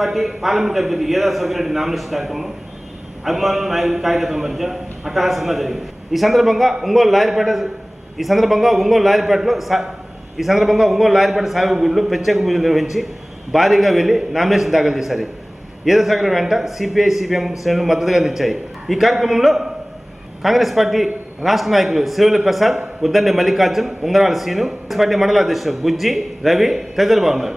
Party parliament అభ్యర్థి ఏదా సోగిరెడ్డి nomination కార్యక్రమం అభిమానులు నాయకులు కార్యకర్తల మధ్య అట్టహాసంగా జరిగింది. ఈ సందర్భంగా ఒంగోలు లాయర్పేట సాయిబాబా గుడిలో ప్రత్యేక పూజలు నిర్వహించి భారీగా వెళ్లి నామినేషన్ దాఖలు చేశారు. ఏదో సోగిరెడ్డి వెంట సిపిఐ సిపిఎం శ్రేణులు మద్దతుగా నిలిచాయి. ఈ కార్యక్రమంలో కాంగ్రెస్ పార్టీ రాష్ట్ర నాయకులు శివలి ప్రసాద్, ఉద్దండి మల్లికార్జున్, ఉంగరాల సీను, కాంగ్రెస్ పార్టీ మండల అధ్యక్షుడు బుజ్జి, రవి తదితరులు బాగున్నారు.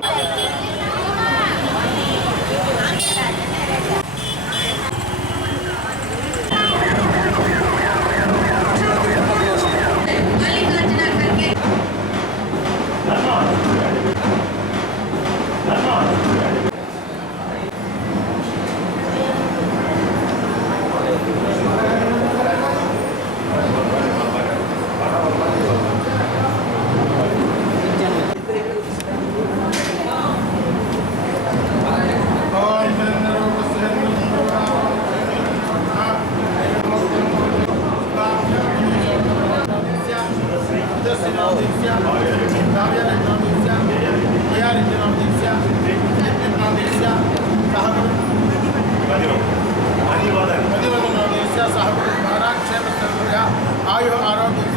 ఆయు ఆరోగ్యం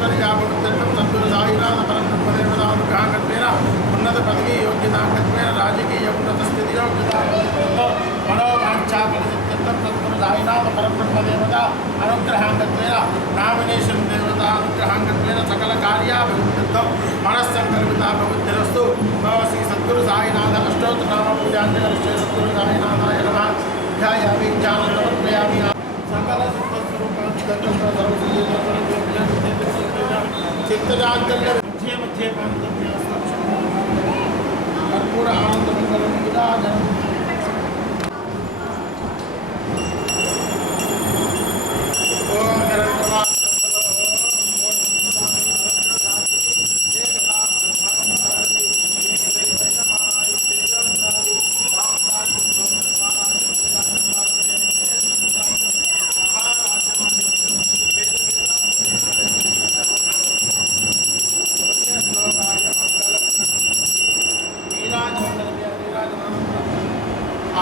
సంతుల సాయినాథ పరబ్రహ్మదేవతానుగ్రహంగత్వేన ఉన్నత పదవీ యోగ్యతాంగత్వేన రాజకీయ ఉన్నత స్థితి మనోవాంఛాఫలసిద్ధ్యర్థం సంతుల సాయినాథ పరబ్రహ్మదేవత అనుగ్రహాంగత్వేన నామినేషన్ దేవతానుగ్రహాంగత్వేన సకల కార్యాభివృద్ధ్యర్థం మనస్సంకల్పితాభివృద్ధిరస్తు శ్రీ సద్గురు సాయినాథ అష్టోత్తరనామ పూజాంజలి శ్రీ సద్గురు సాయినాథాయ నమః ధ్యాయామి ధ్యానం సమర్పయామి. సకల చిత్తజాంతర్య మధ్య కర్పూర ఆనందమంగళం విరాజనం.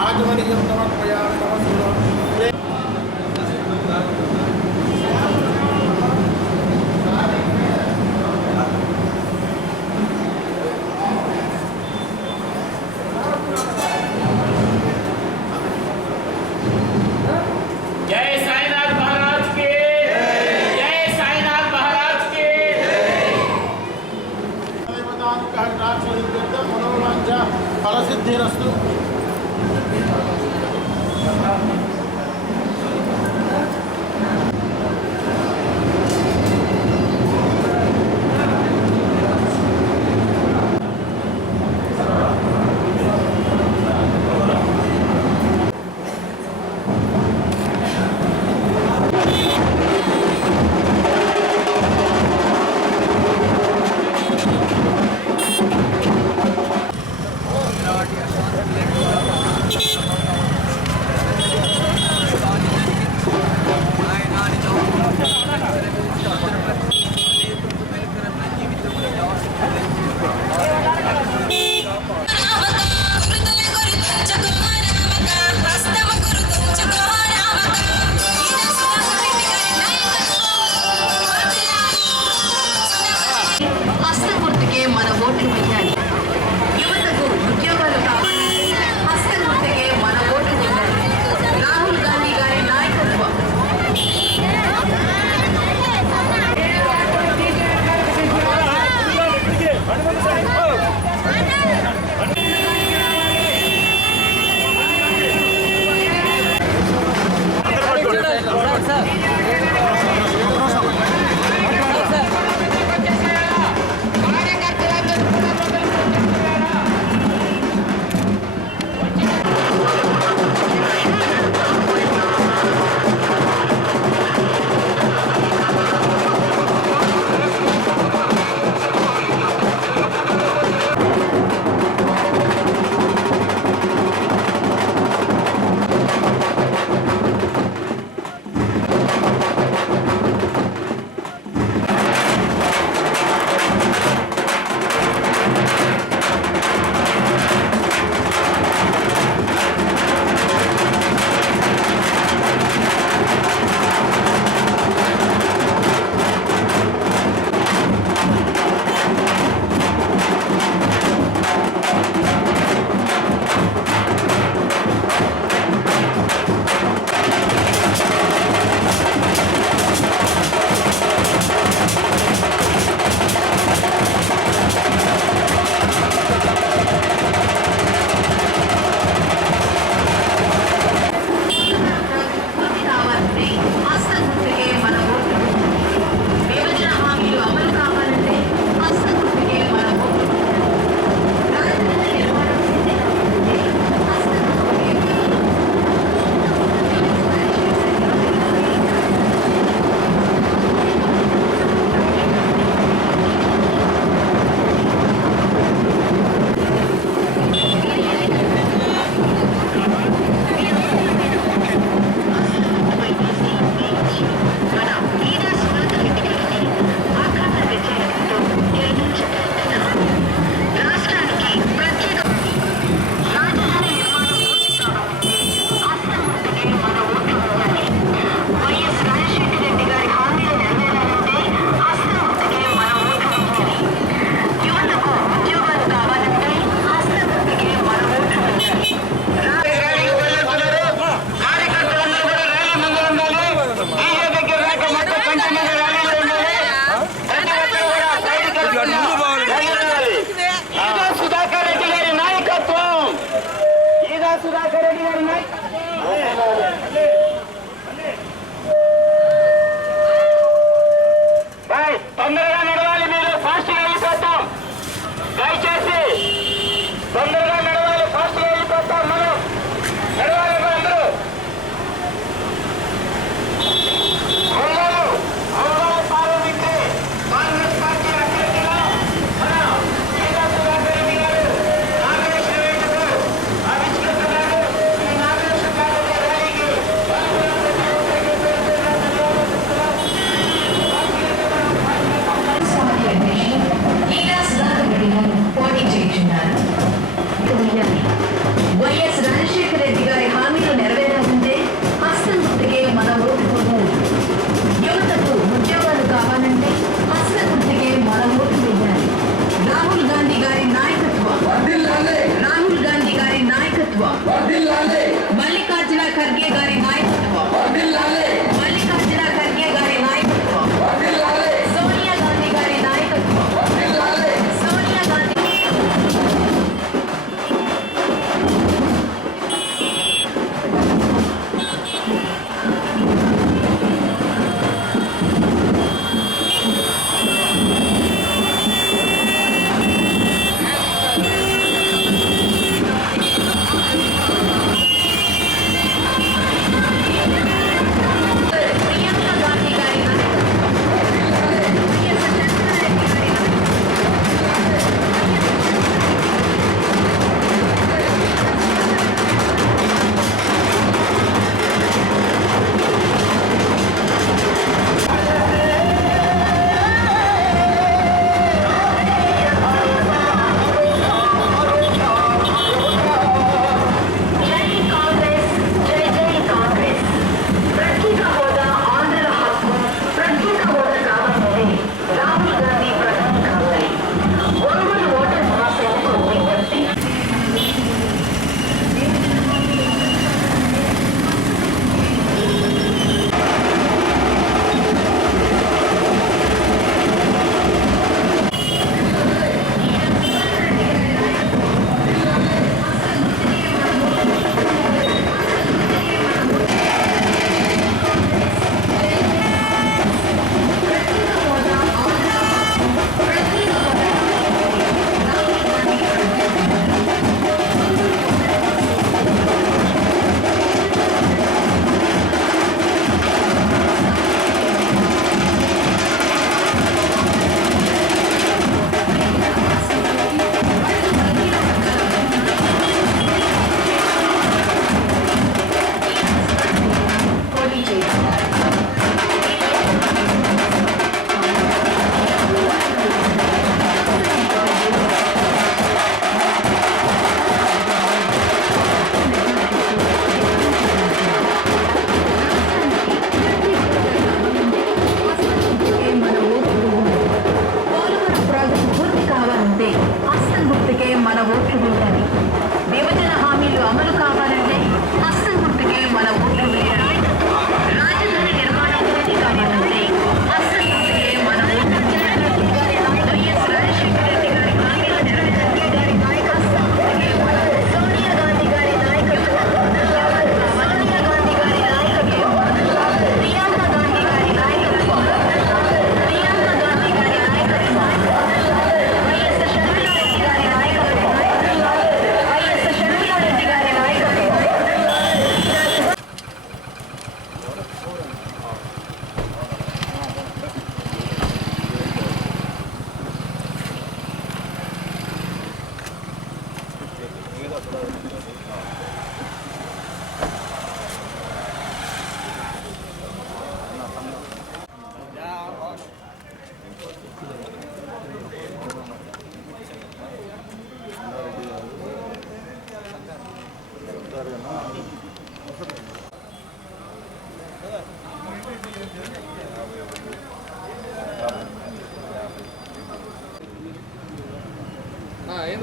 ఆజమనీయం సమర్పయామి నమస్కారం. जय साईनाथ महाराज के जय साईनाथ महाराज के मनोवांఛ फलसिद्धिरस्तु.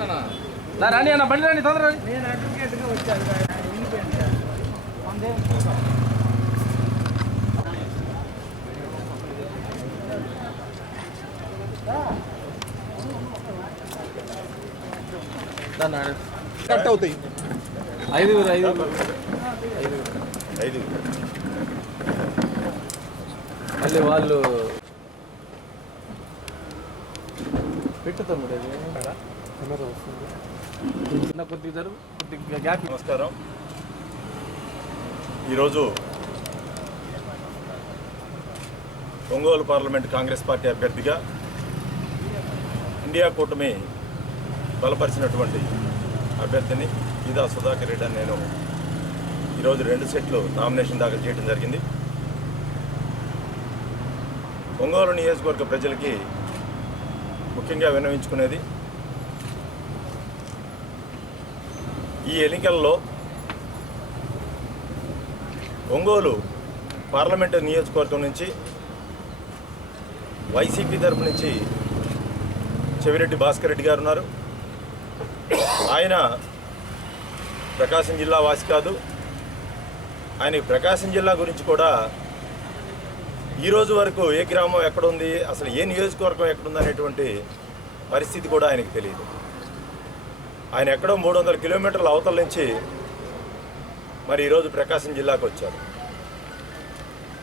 రాని అన్న బండి రాని తొందర నేను అడ్వకేట్గా వచ్చాను కట్ అవుతాయి 5 మళ్ళీ వాళ్ళు పెట్టుతాం చిన్న కొద్దిగా గ్యాప్. నమస్కారం. ఈరోజు ఒంగోలు పార్లమెంట్ కాంగ్రెస్ పార్టీ అభ్యర్థిగా ఇండియా కూటమి బలపరిచినటువంటి అభ్యర్థిని ఈదా సుధాకర్ రెడ్డి అని నేను ఈరోజు 2 సెట్లు నామినేషన్ దాఖలు చేయడం జరిగింది. ఒంగోలు నియోజకవర్గ ప్రజలకి ముఖ్యంగా విన్నవించుకునేది, ఈ ఎన్నికల్లో ఒంగోలు పార్లమెంటు నియోజకవర్గం నుంచి వైసీపీ తరపు నుంచి చెవిరెడ్డి భాస్కర్ రెడ్డి గారు ఉన్నారు. ఆయన ప్రకాశం జిల్లా వాసి కాదు. ఆయన ప్రకాశం జిల్లా గురించి కూడా ఈరోజు వరకు ఏ గ్రామం ఎక్కడుంది, అసలు ఏ నియోజకవర్గం ఎక్కడుంది అనేటువంటి పరిస్థితి కూడా ఆయనకు తెలియదు. ఆయన ఎక్కడో 300 కిలోమీటర్ల అవతల నుంచి మరి ఈరోజు ప్రకాశం జిల్లాకు వచ్చారు.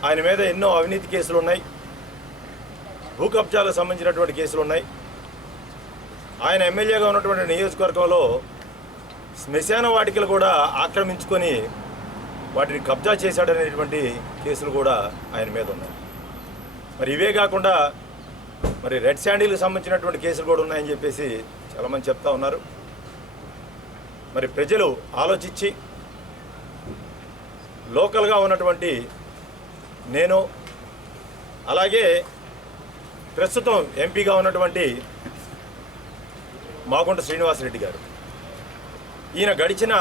ఆయన మీద ఎన్నో అవినీతి కేసులు ఉన్నాయి, భూ కబ్జాలకు సంబంధించినటువంటి కేసులు ఉన్నాయి. ఆయన ఎమ్మెల్యేగా ఉన్నటువంటి నియోజకవర్గంలో శ్మశాన వాటికలు కూడా ఆక్రమించుకొని వాటిని కబ్జా చేశాడనేటువంటి కేసులు కూడా ఆయన మీద ఉన్నాయి. మరి ఇవే కాకుండా మరి రెడ్ శాండిల్కి సంబంధించినటువంటి కేసులు కూడా ఉన్నాయని చెప్పేసి చాలామంది చెప్తా ఉన్నారు. మరి ప్రజలు ఆలోచించి లోకల్గా ఉన్నటువంటి నేను, అలాగే ప్రస్తుతం ఎంపీగా ఉన్నటువంటి మాగుంట శ్రీనివాసరెడ్డి గారు, ఈయన గడిచిన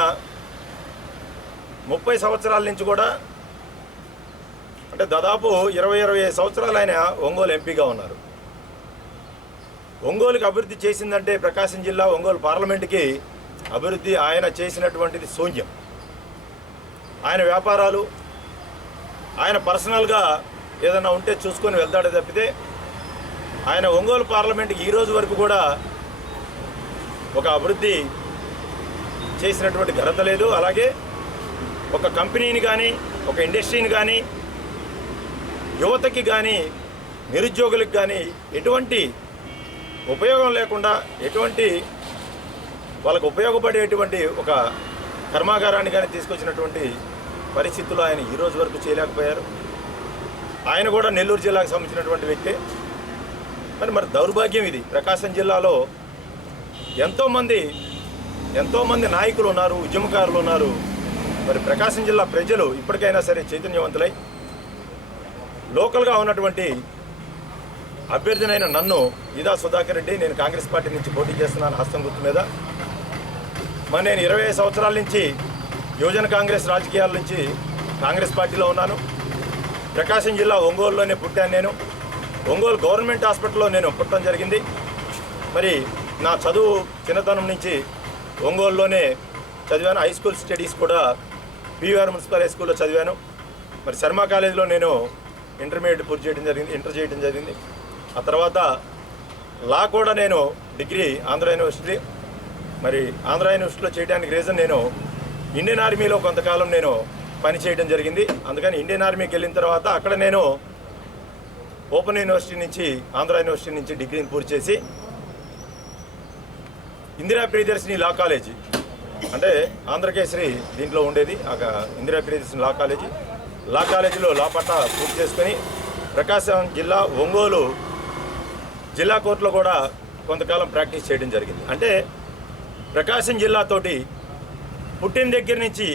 30 సంవత్సరాల నుంచి కూడా, అంటే దాదాపు 20-25 సంవత్సరాలు ఆయన ఒంగోలు ఎంపీగా ఉన్నారు. ఒంగోలుకి అభివృద్ధి చేసిందంటే ప్రకాశం జిల్లా ఒంగోలు పార్లమెంటుకి అభివృద్ధి ఆయన చేసినటువంటిది శూన్యం. ఆయన వ్యాపారాలు, ఆయన పర్సనల్గా ఏదైనా ఉంటే చూసుకొని వెళ్తాడే తప్పితే ఆయన ఒంగోలు పార్లమెంట్కి ఈ రోజు వరకు కూడా ఒక అభివృద్ధి చేసినటువంటి ఘనత లేదు. అలాగే ఒక కంపెనీని కానీ, ఒక ఇండస్ట్రీని కానీ, యువతకి కానీ, నిరుద్యోగులకు కానీ ఎటువంటి ఉపయోగం లేకుండా, ఎటువంటి వాళ్ళకు ఉపయోగపడేటువంటి ఒక కర్మాగారాన్ని కానీ తీసుకొచ్చినటువంటి పరిస్థితుల్లో ఆయన ఈ రోజు వరకు చేయలేకపోయారు. ఆయన కూడా నెల్లూరు జిల్లాకు సంబంధించినటువంటి వ్యక్తే. మరి దౌర్భాగ్యం ఇది. ప్రకాశం జిల్లాలో ఎంతోమంది నాయకులు ఉన్నారు, ఉద్యమకారులు ఉన్నారు. మరి ప్రకాశం జిల్లా ప్రజలు ఇప్పటికైనా సరే చైతన్యవంతులై లోకల్గా ఉన్నటువంటి అభ్యర్థినైన నన్ను ఈదా సుధాకర్ రెడ్డి, నేను కాంగ్రెస్ పార్టీ నుంచి పోటీ చేస్తున్నాను హస్తం గుర్తు మీద. మరి నేను 25 సంవత్సరాల నుంచి యువజన కాంగ్రెస్ రాజకీయాల నుంచి కాంగ్రెస్ పార్టీలో ఉన్నాను. ప్రకాశం జిల్లా ఒంగోలులోనే పుట్టాను. నేను ఒంగోలు గవర్నమెంట్ హాస్పిటల్లో నేను పుట్టడం జరిగింది. మరి నా చదువు చిన్నతనం నుంచి ఒంగోలులోనే చదివాను. హై స్కూల్ స్టడీస్ కూడా పీవీఆర్ మున్సిపల్ హై స్కూల్లో చదివాను. మరి శర్మ కాలేజీలో నేను ఇంటర్మీడియట్ పూర్తి చేయడం జరిగింది, ఇంటర్ చేయడం జరిగింది. ఆ తర్వాత లా కూడా నేను డిగ్రీ ఆంధ్ర యూనివర్సిటీ, మరి ఆంధ్ర యూనివర్సిటీలో చేయడానికి రీజన్ నేను ఇండియన్ ఆర్మీలో కొంతకాలం నేను పని చేయడం జరిగింది. అందుకని ఇండియన్ ఆర్మీకి వెళ్ళిన తర్వాత అక్కడ నేను ఓపెన్ యూనివర్సిటీ నుంచి, ఆంధ్ర యూనివర్సిటీ నుంచి డిగ్రీని పూర్తి చేసి ఇందిరా ప్రియదర్శిని లా కాలేజీ, అంటే ఆంధ్రకేసరి దీంట్లో ఉండేది ఇందిరా ప్రియదర్శిని లా కాలేజీలో లా పట్టా పూర్తి చేసుకొని ప్రకాశం జిల్లా ఒంగోలు జిల్లా కోర్టులో కూడా కొంతకాలం ప్రాక్టీస్ చేయడం జరిగింది. అంటే ప్రకాశం జిల్లాతోటి పుట్టిన దగ్గర నుంచి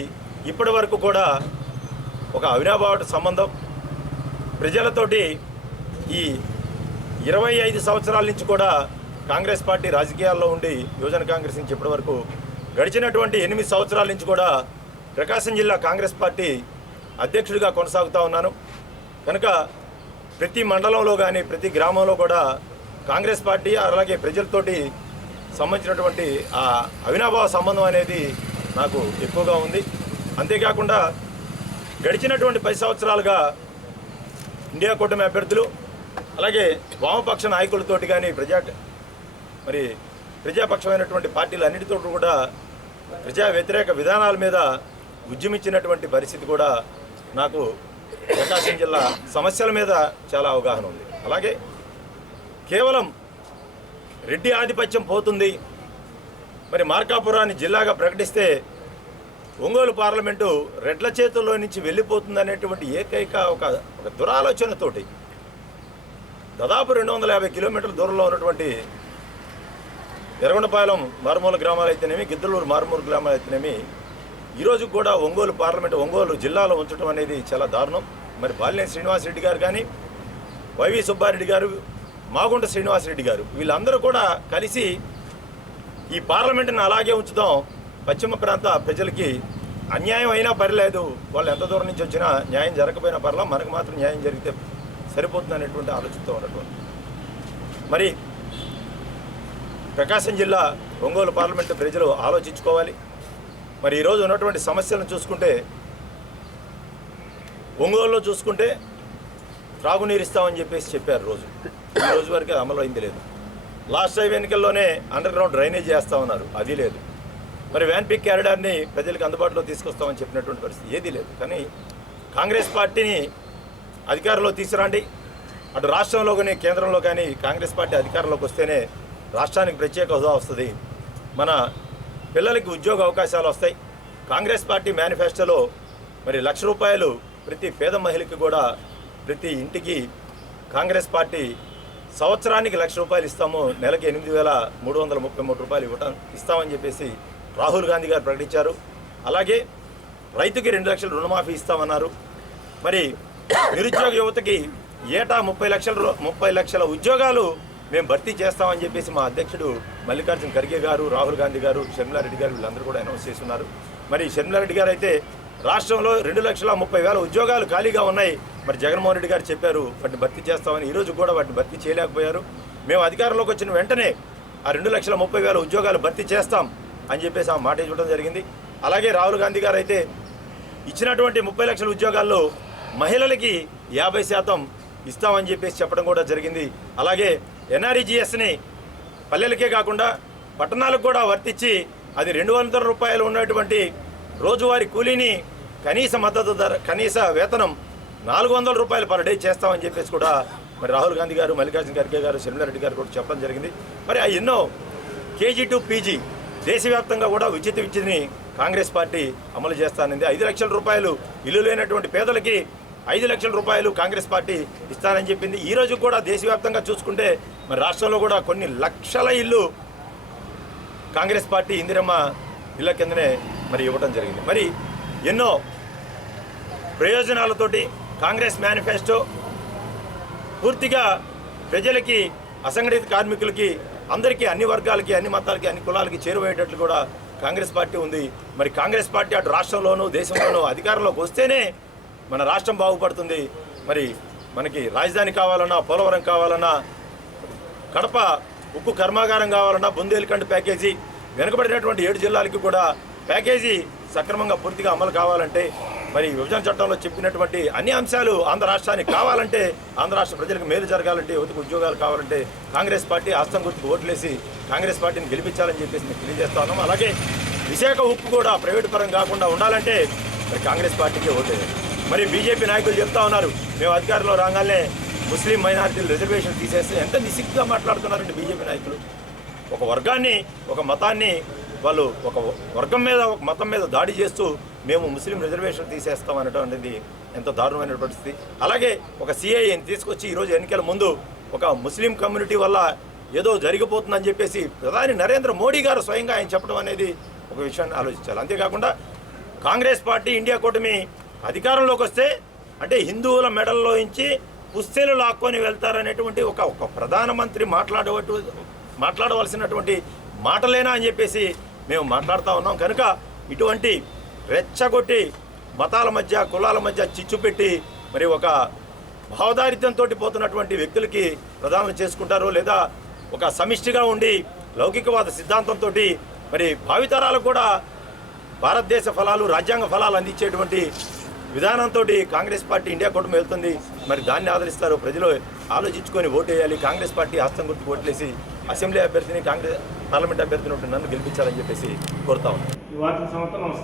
ఇప్పటి వరకు కూడా ఒక అవినాభావ సంబంధం. ప్రజలతోటి ఈ 25 సంవత్సరాల నుంచి కూడా కాంగ్రెస్ పార్టీ రాజకీయాల్లో ఉండి యువజన కాంగ్రెస్ నుంచి ఇప్పటి వరకు గడిచినటువంటి 8 సంవత్సరాల నుంచి కూడా ప్రకాశం జిల్లా కాంగ్రెస్ పార్టీ అధ్యక్షుడిగా కొనసాగుతూ ఉన్నాను. కనుక ప్రతి మండలంలో కానీ ప్రతి గ్రామంలో కూడా కాంగ్రెస్ పార్టీ అలాగే ప్రజలతోటి సంబంధించినటువంటి ఆ అవినాభావ సంబంధం అనేది నాకు ఎక్కువగా ఉంది. అంతేకాకుండా గడిచినటువంటి 10 సంవత్సరాలుగా ఇండియా కూటమి అభ్యర్థులు అలాగే వామపక్ష నాయకులతోటి కానీ ప్రజాపక్షమైనటువంటి పార్టీలు అన్నిటితో కూడా ప్రజా వ్యతిరేక విధానాల మీద ఉద్యమించినటువంటి పరిస్థితి కూడా నాకు ప్రకాశం జిల్లా సమస్యల మీద చాలా అవగాహన ఉంది. అలాగే కేవలం రెడ్డి ఆధిపత్యం పోతుంది, మరి మార్కాపురాన్ని జిల్లాగా ప్రకటిస్తే ఒంగోలు పార్లమెంటు రెడ్ల చేతుల్లో నుంచి వెళ్ళిపోతుంది అనేటువంటి ఏకైక ఒక దురాలోచనతోటి దాదాపు 250 కిలోమీటర్ల దూరంలో ఉన్నటువంటి ఎర్రగొండపాలెం మారుమూల గ్రామాలు అయితేనేమి, గిద్దలూరు మారుమూల గ్రామాలు అయితేనేమి ఈరోజు కూడా ఒంగోలు పార్లమెంటు ఒంగోలు జిల్లాలో ఉంచడం అనేది చాలా దారుణం. మరి బాలినేని శ్రీనివాసరెడ్డి గారు కానీ, వైవి సుబ్బారెడ్డి గారు, మాగుంట శ్రీనివాసరెడ్డి గారు వీళ్ళందరూ కూడా కలిసి ఈ పార్లమెంటును అలాగే ఉంచుదాం, పశ్చిమ ప్రాంత ప్రజలకి అన్యాయం అయినా పర్లేదు, వాళ్ళు ఎంత దూరం నుంచి వచ్చినా న్యాయం జరగకపోయినా పర్లేదు, మనకు మాత్రం న్యాయం జరిగితే సరిపోతుంది అనేటువంటి ఆలోచనతో ఉన్నటువంటి మరి ప్రకాశం జిల్లా ఒంగోలు పార్లమెంటు ప్రజలు ఆలోచించుకోవాలి. మరి ఈరోజు ఉన్నటువంటి సమస్యలను చూసుకుంటే ఒంగోలులో చూసుకుంటే త్రాగునీరు ఇస్తామని చెప్పారు. ఈ రోజు వరకు అమలు అయింది లేదు. లాస్ట్ టైం ఎన్నికల్లోనే అండర్ గ్రౌండ్ డ్రైనేజ్ చేస్తామన్నారు, అది లేదు. మరి వ్యాన్ పిక్ క్యారిడార్ని ప్రజలకు అందుబాటులో తీసుకొస్తామని చెప్పినటువంటి పరిస్థితి ఏదీ లేదు. కానీ కాంగ్రెస్ పార్టీని అధికారంలో తీసుకురండి, అటు రాష్ట్రంలో కానీ కేంద్రంలో కానీ కాంగ్రెస్ పార్టీ అధికారంలోకి వస్తేనే రాష్ట్రానికి ప్రత్యేక హోదా వస్తుంది, మన పిల్లలకి ఉద్యోగ అవకాశాలు వస్తాయి. కాంగ్రెస్ పార్టీ మేనిఫెస్టోలో మరి ₹1,00,000 ప్రతి పేద మహిళకి కూడా ప్రతి ఇంటికి కాంగ్రెస్ పార్టీ సంవత్సరానికి ₹1,00,000 ఇస్తాము, నెలకి ₹8,333 ఇస్తామని చెప్పేసి రాహుల్ గాంధీ గారు ప్రకటించారు. అలాగే రైతుకి 2 లక్షల రుణమాఫీ ఇస్తామన్నారు. మరి నిరుద్యోగ యువతకి ఏటా 30 లక్షల ఉద్యోగాలు మేము భర్తీ చేస్తామని చెప్పేసి మా అధ్యక్షుడు మల్లికార్జున ఖర్గే గారు, రాహుల్ గాంధీ గారు, షర్మిలారెడ్డి గారు వీళ్ళందరూ కూడా అనౌన్స్ చేస్తున్నారు. మరి షర్మిలారెడ్డి గారు అయితే రాష్ట్రంలో 2,30,000 ఉద్యోగాలు ఖాళీగా ఉన్నాయి, మరి జగన్మోహన్ రెడ్డి గారు చెప్పారు వాటిని భర్తీ చేస్తామని. ఈరోజు కూడా వాటిని భర్తీ చేయలేకపోయారు. మేము అధికారంలోకి వచ్చిన వెంటనే ఆ 2,30,000 ఉద్యోగాలు భర్తీ చేస్తాం అని చెప్పేసి ఆ మాట ఇవ్వడం జరిగింది. అలాగే రాహుల్ గాంధీ గారు అయితే ఇచ్చినటువంటి 30 లక్షల ఉద్యోగాల్లో మహిళలకి 50% ఇస్తామని చెప్పేసి చెప్పడం కూడా జరిగింది. అలాగే ఎన్ఆర్ఈజీఎస్ని పల్లెలకే కాకుండా పట్టణాలకు కూడా వర్తించి అది ₹200 ఉన్నటువంటి రోజువారీ కూలీని కనీస మద్దతు ధర, కనీస వేతనం ₹400 పర్ డే చేస్తామని చెప్పేసి కూడా మరి రాహుల్ గాంధీ గారు, మల్లికార్జున ఖర్గే గారు, షర్మిలారెడ్డి గారు కూడా చెప్పడం జరిగింది. మరి ఆ ఎన్నో కేజీ టు పీజీ దేశవ్యాప్తంగా కూడా ఉచిత విద్యని కాంగ్రెస్ పార్టీ అమలు చేస్తానంది. ₹5,00,000 ఇల్లు లేనటువంటి పేదలకి ₹5,00,000 కాంగ్రెస్ పార్టీ ఇస్తానని చెప్పింది. ఈరోజు కూడా దేశవ్యాప్తంగా చూసుకుంటే మరి రాష్ట్రంలో కూడా కొన్ని లక్షల ఇల్లు కాంగ్రెస్ పార్టీ ఇందిరమ్మ ఇళ్ళ కిందనే మరి ఇవ్వడం జరిగింది. మరి ఎన్నో ప్రయోజనాలతోటి కాంగ్రెస్ మేనిఫెస్టో పూర్తిగా ప్రజలకి, అసంఘటిత కార్మికులకి, అందరికీ, అన్ని వర్గాలకి, అన్ని మతాలకి, అన్ని కులాలకి చేరువయ్యేటట్లు కూడా కాంగ్రెస్ పార్టీ ఉంది. మరి కాంగ్రెస్ పార్టీ అటు రాష్ట్రంలోనూ దేశంలోనూ అధికారంలోకి వస్తేనే మన రాష్ట్రం బాగుపడుతుంది. మరి మనకి రాజధాని కావాలన్నా, పోలవరం కావాలన్నా, కడప ఉక్కు కర్మాగారం కావాలన్నా, బుందేల్ఖండ్ ప్యాకేజీ, వెనుకబడినటువంటి 7 జిల్లాలకి కూడా ప్యాకేజీ సక్రమంగా పూర్తిగా అమలు కావాలంటే, మరి విభజన చట్టంలో చెప్పినటువంటి అన్ని అంశాలు ఆంధ్ర రాష్ట్రానికి కావాలంటే, ఆంధ్ర రాష్ట్ర ప్రజలకు మేలు జరగాలంటే, యువతకు ఉద్యోగాలు కావాలంటే కాంగ్రెస్ పార్టీ హస్తం గుర్తుకు ఓట్లేసి కాంగ్రెస్ పార్టీని గెలిపించాలని చెప్పేసి మేము తెలియజేస్తా ఉన్నాం. అలాగే విశాఖ ఉక్కు కూడా ప్రైవేటు పరం కాకుండా ఉండాలంటే మరి కాంగ్రెస్ పార్టీకే ఓటేయాలి. మరి బీజేపీ నాయకులు చెప్తా ఉన్నారు మేము అధికారంలో రాగానే ముస్లిం మైనారిటీలు రిజర్వేషన్ తీసేస్తే. ఎంత నిసిగ్గుగా మాట్లాడుతున్నారంటే బీజేపీ నాయకులు. ఒక వర్గాన్ని, ఒక మతాన్ని వాళ్ళు ఒక వర్గం మీద, ఒక మతం మీద దాడి చేస్తూ మేము ముస్లిం రిజర్వేషన్ తీసేస్తాం అనడం అనేది ఎంతో దారుణమైన పరిస్థితి. అలాగే ఒక సిఐని తీసుకొచ్చి ఈరోజు ఎన్నికల ముందు ఒక ముస్లిం కమ్యూనిటీ వల్ల ఏదో జరిగిపోతుందని చెప్పేసి ప్రధాని నరేంద్ర మోడీ గారు స్వయంగా ఆయన చెప్పడం అనేది ఒక విషయాన్ని ఆలోచించాలి. అంతేకాకుండా కాంగ్రెస్ పార్టీ, ఇండియా కూటమి అధికారంలోకి వస్తే అంటే హిందువుల మెడల్లో నుంచి పుస్తెలు లాక్కొని వెళ్తారనేటువంటి ఒక ప్రధానమంత్రి మాట్లాడవలసినటువంటి మాటలేనా అని చెప్పేసి మేము మాట్లాడుతూ ఉన్నాం. కనుక ఇటువంటి రెచ్చగొట్టి మతాల మధ్య, కులాల మధ్య చిచ్చు పెట్టి మరి ఒక భావదారిత్యంతో పోతున్నటువంటి వ్యక్తులకి ప్రధానం చేసుకుంటారు, లేదా ఒక సమిష్టిగా ఉండి లౌకికవాద సిద్ధాంతంతో మరి భావితరాలకు కూడా భారతదేశ ఫలాలు రాజ్యాంగ ఫలాలు అందించేటువంటి విధానంతో కాంగ్రెస్ పార్టీ ఇండియా కూటమి వెళ్తుంది. మరి దాన్ని ఆదరిస్తారు ప్రజలు ఆలోచించుకొని ఓటేయాలి. కాంగ్రెస్ పార్టీ హస్తం గుర్తుకు ఓట్లేసి అసెంబ్లీ అభ్యర్థిని కాంగ్రెస్ పార్లమెంట్ అభ్యర్థిని నన్ను గెలిపించాలని చెప్పేసి కోరుతా ఉన్నాను. ఈ వార్తల సమాప్తం. నమస్కారం.